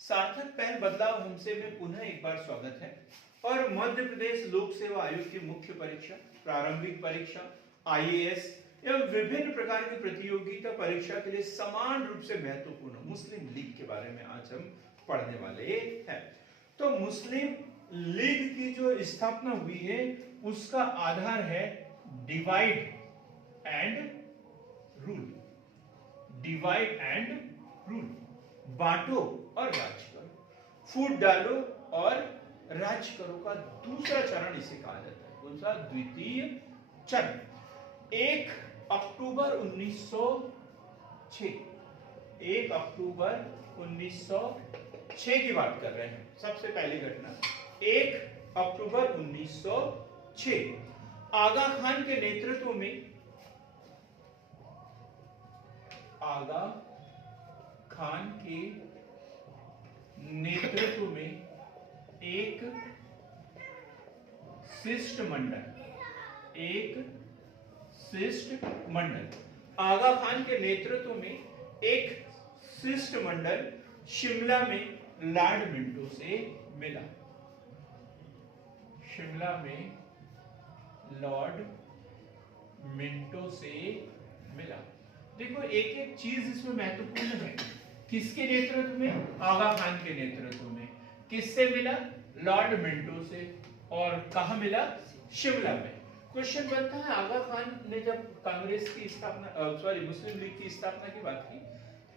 सार्थक पहल बदलाव हमसे में पुनः एक बार स्वागत है। और मध्य प्रदेश लोक सेवा आयोग की मुख्य परीक्षा, प्रारंभिक परीक्षा, आईएएस एवं विभिन्न प्रकार की प्रतियोगिता परीक्षा के लिए समान रूप से महत्वपूर्ण मुस्लिम लीग के बारे में आज हम पढ़ने वाले हैं। तो मुस्लिम लीग की जो स्थापना हुई है उसका आधार है divide and rule. Divide and rule, बांटो और राज करो, फूट डालो और राज करो का दूसरा चरण इसे कहा जाता है। कौन सा? द्वितीय चरण। 1 अक्टूबर 1906, 1 अक्टूबर 1906 की बात कर रहे हैं। सबसे पहली घटना 1 अक्टूबर 1906 आगा खान के नेतृत्व में, आगा खान के नेतृत्व में एक शिष्टमंडल, एक शिष्टमंडल, आगा खान के नेतृत्व में एक शिष्टमंडल शिमला में लॉर्ड मिंटो से मिला। शिमला में लॉर्ड मिंटो से मिला। देखो एक एक चीज इसमें महत्वपूर्ण है। किसके नेतृत्व में? आगा खान के नेतृत्व में। किससे मिला? लॉर्ड मिंटो से। और कहां मिला? शिमला में। क्वेश्चन बनता है, आगा खान ने जब कांग्रेस की स्थापना, मुस्लिम लीग की स्थापना की बात की,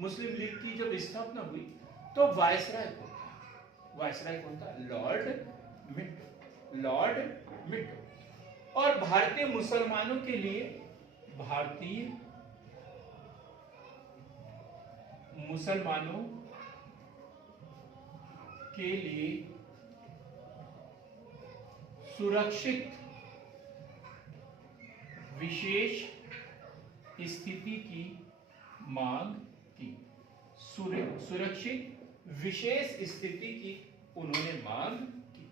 मुस्लिम लीग की जब स्थापना हुई तो वायसराय कौन था? वायसराय कौन था? Lord Minto. Lord Minto. और भारतीय मुसलमानों के लिए, भारतीय मुसलमानों के लिए सुरक्षित विशेष स्थिति की मांग की। सुरक्षित विशेष स्थिति की उन्होंने मांग की।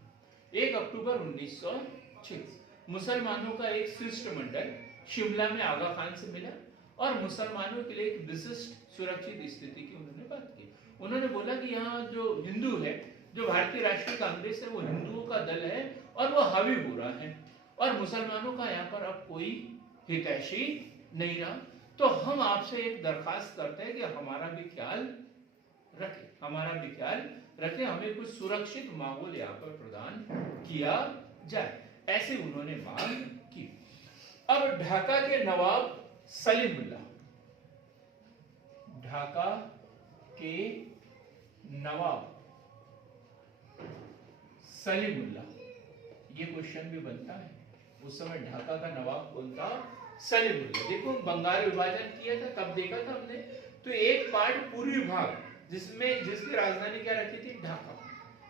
1 अक्टूबर 1906 मुसलमानों का एक शिष्टमंडल शिमला में आगा खान से मिला और मुसलमानों के लिए एक विशिष्ट सुरक्षित स्थिति की उन्होंने बात की। उन्होंने बोला कि यहाँ जो हिंदू है, जो भारतीय राष्ट्रीय कांग्रेस है, वो हिंदुओं का दल है और वो हावी हो रहा है और मुसलमानों का यहाँ पर अब कोई हितैषी नहीं रहा। तो हम आपसे एक दरखास्त करते हैं कि हमारा भी ख्याल रखें, हमारा भी ख्याल रखें, हमें कुछ सुरक्षित माहौल यहाँ पर प्रदान किया जाए, ऐसे उन्होंने मांग की। अब ढाका के नवाब सलीमुल्लाह, ढाका के नवाब सलीमुल्लाह, ये क्वेश्चन भी बनता है। उस समय ढाका का नवाब कौन था? सलीमुल्लाह। देखो बंगाल विभाजन किया था, कब देखा था हमने? तो एक पार्ट पूर्वी भाग जिसकी राजधानी क्या रखी थी? ढाका,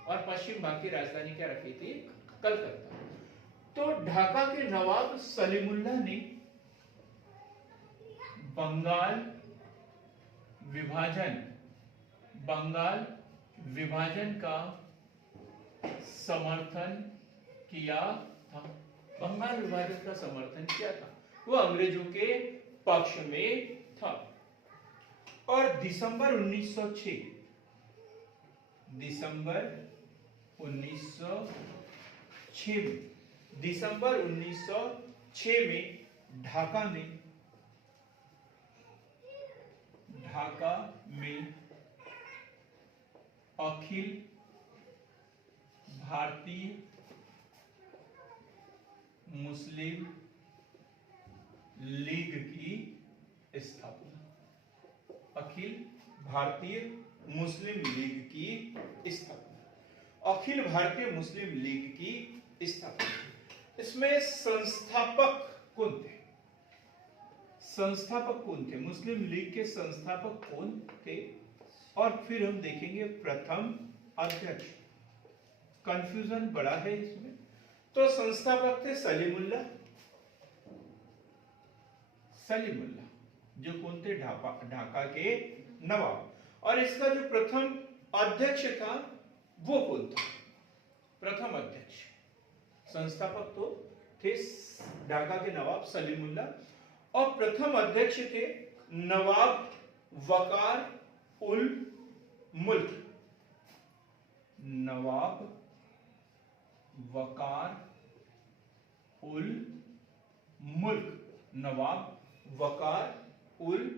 और पश्चिम भाग की राजधानी क्या रखी थी? कलकत्ता। तो ढाका के नवाब सलीमुल्लाह ने बंगाल विभाजन का समर्थन किया था। बंगाल विभाजन का समर्थन किया था, वो अंग्रेजों के पक्ष में था। और दिसंबर 1906 में ढाका में अखिल भारतीय मुस्लिम लीग की स्थापना। अखिल भारतीय मुस्लिम लीग की स्थापना। अखिल भारतीय मुस्लिम लीग की स्थापना। इसमें संस्थापक कौन थे? संस्थापक कौन थे? मुस्लिम लीग के संस्थापक कौन थे? और फिर हम देखेंगे प्रथम अध्यक्ष। कंफ्यूजन बड़ा है इसमें। तो संस्थापक थे सलीमुल्लाह, जो कौन थे? ढाका के नवाब। और इसका जो प्रथम अध्यक्ष था वो कौन था? प्रथम अध्यक्ष, संस्थापक तो थे ढाका के नवाब सलीमुल्लाह, और प्रथम अध्यक्ष थे नवाब वकार उल मुल्क। नवाब वकार उल मुल्क, नवाब वकार उल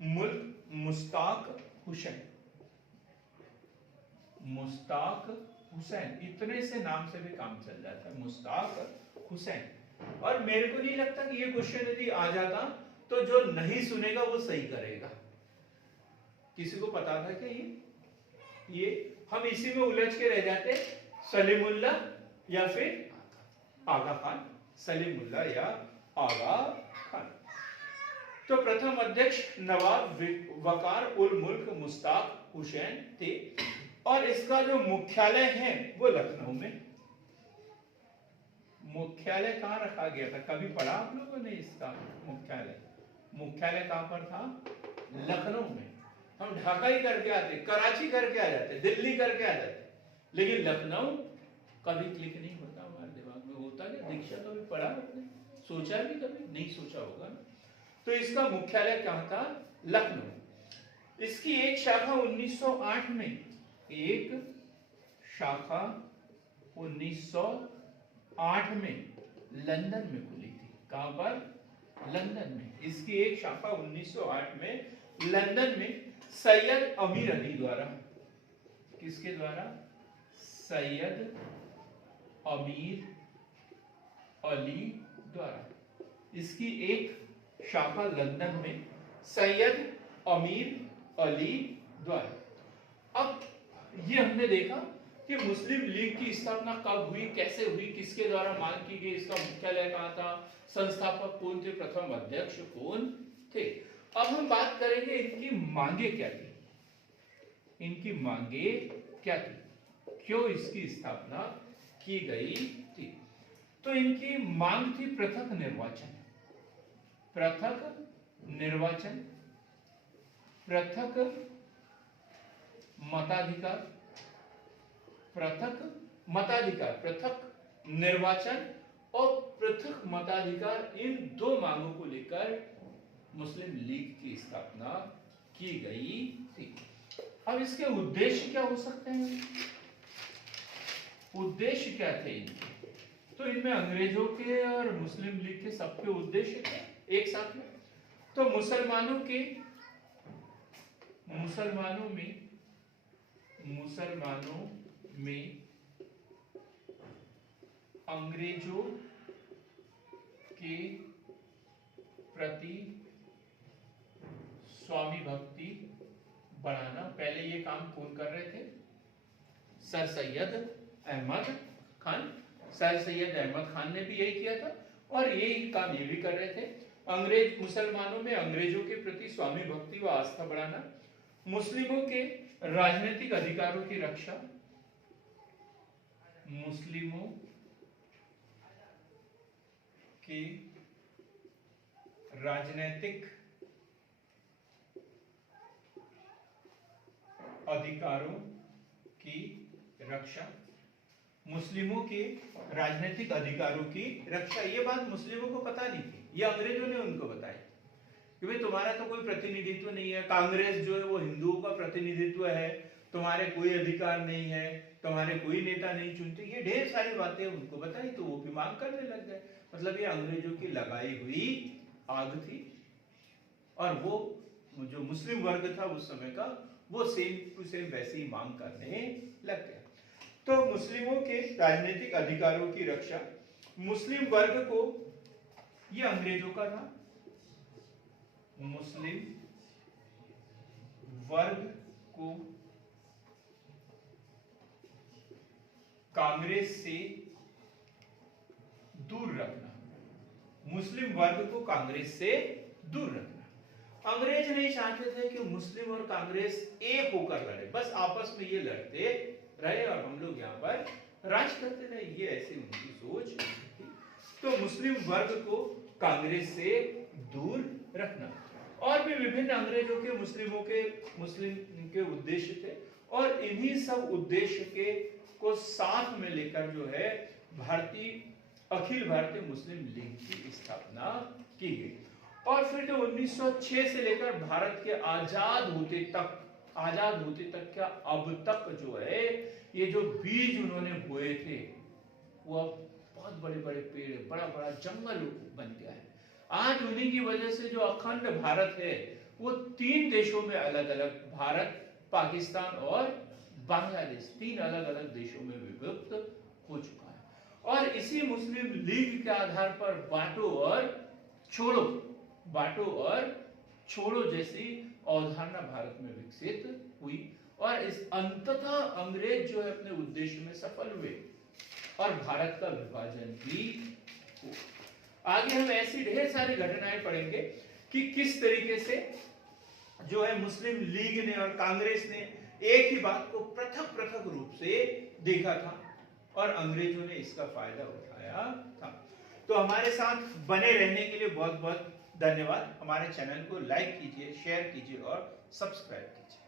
मुल्क मुश्ताक हुसैन, मुश्ताक हुसैन, इतने से नाम से भी काम चल जाता है, मुश्ताक हुसैन। और मेरे को नहीं लगता कि ये क्वेश्चन यदि आ जाता तो जो नहीं सुनेगा वो सही करेगा। किसी को पता था कि ये हम इसी में उलझ के रह जाते, सलीमुल्लाह या फिर आगा खान, सलीमुल्लाह या आगा खान। तो प्रथम अध्यक्ष नवाब वकार उल मुल्क मुश्ताक हुसैन थे और इसका जो मुख्यालय है वो लखनऊ में। मुख्यालय कहां रखा गया था, कभी पढ़ा आप लोगों ने इसका मुख्यालय? मुख्यालय कहां पर था? लखनऊ में। हम ढाका ही करके आते, कराची करके आ जाते, दिल्ली करके आ जाते, लेकिन लखनऊ कभी क्लिक नहीं होता हमारे दिमाग में। होता क्या, दीक्षा कभी पढ़ा आपने? सोचा भी कभी नहीं सोचा होगा ना। तो इसका मुख्यालय कहां था? लखनऊ। इसकी एक शाखा 1908 में, एक शाखा 1908 में लंदन में खुली थी। कहां पर? लंदन में। इसकी एक शाखा 1908 में लंदन में सैयद अमीर अली द्वारा, किसके द्वारा? सैयद अमीर अली द्वारा। इसकी एक शाखा लंदन में सैयद अमीर अली द्वारा। अब ये हमने देखा कि मुस्लिम लीग की स्थापना कब हुई, कैसे हुई, किसके द्वारा मांग की गई, इसका मुख्यालय कहां था, संस्थापक कौन थे, प्रथम अध्यक्ष कौन थे। अब हम बात करेंगे इनकी मांगे क्या थी, इनकी मांगे क्या थी, क्यों इसकी स्थापना की गई थी। तो इनकी मांग थी पृथक निर्वाचन, पृथक निर्वाचन, पृथक मताधिकार, पृथक मताधिकार, पृथक निर्वाचन और पृथक मताधिकार, इन दो मांगों को लेकर मुस्लिम लीग की स्थापना की गई थी। अब इसके उद्देश्य क्या हो सकते हैं, उद्देश्य क्या थे इनके? तो इनमें अंग्रेजों के और मुस्लिम लीग के सबके उद्देश्य थे एक साथ में। तो मुसलमानों में अंग्रेजों के प्रति स्वामी भक्ति बढ़ाना। पहले ये काम कौन कर रहे थे? सर सैयद अहमद खान। सर सैयद अहमद खान ने भी यही किया था और यही काम ये भी कर रहे थे। अंग्रेज, मुसलमानों में अंग्रेजों के प्रति स्वामी भक्ति व आस्था बढ़ाना, मुस्लिमों के राजनीतिक अधिकारों की रक्षा, मुस्लिमों के राजनीतिक अधिकारों की रक्षा, मुस्लिमों के राजनीतिक अधिकारों की रक्षा। ये बात मुस्लिमों को पता नहीं थी, ये अंग्रेजों ने उनको बताई कि भाई तुम्हारा तो कोई प्रतिनिधित्व नहीं है, कांग्रेस जो है वो हिंदुओं का प्रतिनिधित्व है, तुम्हारे कोई अधिकार नहीं है, तुम्हारे कोई नेता नहीं चुनते। ये ढेर सारी बातें उनको बताई तो वो भी मांग करने लग गए। मतलब ये अंग्रेजों की लगाई हुई आग थी और वो जो मुस्लिम वर्ग था उस समय का, वो सेम टू सेम वैसे ही मांग करने लग गया। तो मुस्लिमों के राजनीतिक अधिकारों की रक्षा, मुस्लिम वर्ग को, ये अंग्रेजों का था, मुस्लिम वर्ग को कांग्रेस से दूर रखना, मुस्लिम वर्ग को कांग्रेस से दूर रखना। अंग्रेज नहीं चाहते थे कि मुस्लिम और कांग्रेस एक होकर लड़े, बस आपस में ये लड़ते रहे और हम लोग यहाँ पर राज करते रहे, ये ऐसी उनकी सोच थी। तो मुस्लिम वर्ग को कांग्रेस से दूर रखना और भी विभिन्न अंग्रेजों के मुस्लिम के उद्देश्य थे और इन्हीं सब उद्देश्य के को साथ में लेकर जो है अखिल भारतीय मुस्लिम लीग की स्थापना की गई। और फिर जो 1906 से लेकर भारत के आजाद होते तक आजाद होते तक क्या, अब तक जो है ये जो बीज उन्होंने बोए थे वो अब बहुत बड़े बड़े पेड़, बड़ा बड़ा जंगल बन गया है। आज उन्हीं की वजह से जो अखंड भारत है वो 3 देशों में अलग अलग, भारत, पाकिस्तान और बांग्लादेश, 3 अलग अलग देशों में विभक्त हो चुका है। और इसी मुस्लिम लीग के आधार पर बांटो और छोड़ो, बांटो और छोड़ो जैसी अवधारणा भारत में विकसित हुई और इस अंततः अंग्रेज जो है अपने उद्देश्य में सफल हुए और भारत का विभाजन भी हुआ। आगे हम ऐसी ढेर सारी घटनाएं पढ़ेंगे कि किस तरीके से जो है मुस्लिम लीग ने और कांग्रेस ने एक ही बात को पृथक पृथक रूप से देखा था और अंग्रेजों ने इसका फायदा उठाया था। तो हमारे साथ बने रहने के लिए बहुत बहुत धन्यवाद। हमारे चैनल को लाइक कीजिए, शेयर कीजिए और सब्सक्राइब कीजिए।